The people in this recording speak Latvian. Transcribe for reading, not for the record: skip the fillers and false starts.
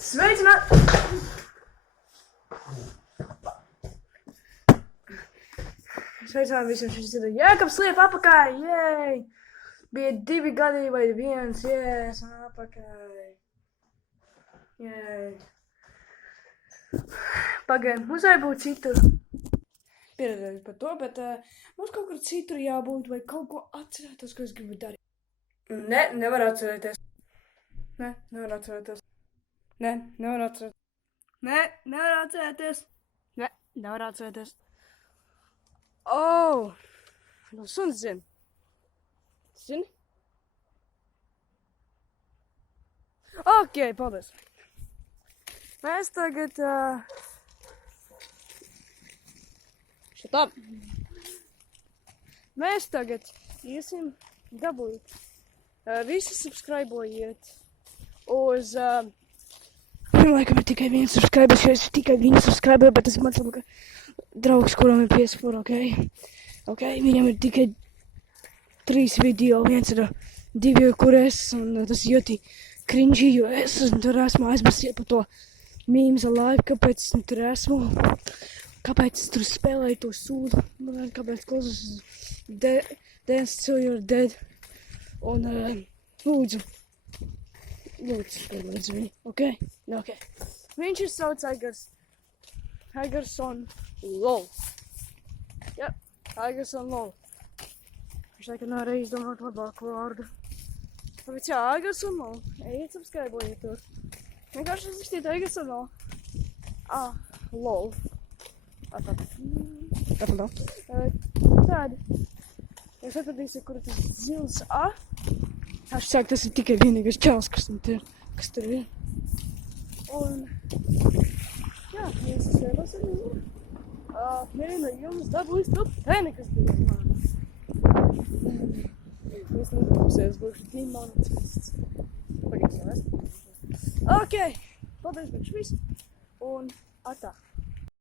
Sveicināti! Sveicināti visiem, šis ir Jēkabs liep apakaļ, jēj! Bija 2 gadi vai 1, jēj, esam apakaļ. Jēj. Pagaid, mums vajag būt citur. Pieredzējis par to, bet mums kaut kur citur jābūt vai kaut ko atcerētos, ko es gribu darīt. Ne, nevar atcerēties. Ne, nevar atcerēties. Ne, nevar atcerēties. Ne, nevar atcerēties. Ne, nevar atcerēties. Oh! Nu, suns zina. Zini? Ok, paldies. Mēs tagad... Shut up! Mēs tagad iesim dabūt. Visi subscribojiet uz... Laikam ir tikai viens subscribers, jo es tikai vienu subscriberu, bet es mans draugs, kuram ir PS4, ok? Viņam ir tikai 3 video, viens ir 2, kur es, un tas ļoti cringy, jo es tur esmu aizbasies par to memes alive, kāpēc es tur esmu, kāpēc es tur spēlēju to sūdu, kāpēc klausos Dance Till You're Dead, un lūdzu, spēlēdz viņu, ok? Ok. Viņš ir sauc Aigarson LOL. Jep, Aigarson LOL. Viņš laikam nevarēja izdomāt labāku vārdu. Tāpēc jā, Aigarson LOL. Ejiet subscribojiet tur. Vienkārši uzrakstiet Aigarson LOL. LOL. Tādi. Jūs atradīsiet, kur tas zils Hashtag tas ir tikai vienīgais čels, kas tur ir. Un, jā, mēs spēlēs ar viņu. Viena jums dabūs top 10, kas bija man. Mēs nepapsēs, būšu demonetists. Pagaidām, es. Ok, paldies, bet švis. Un atā.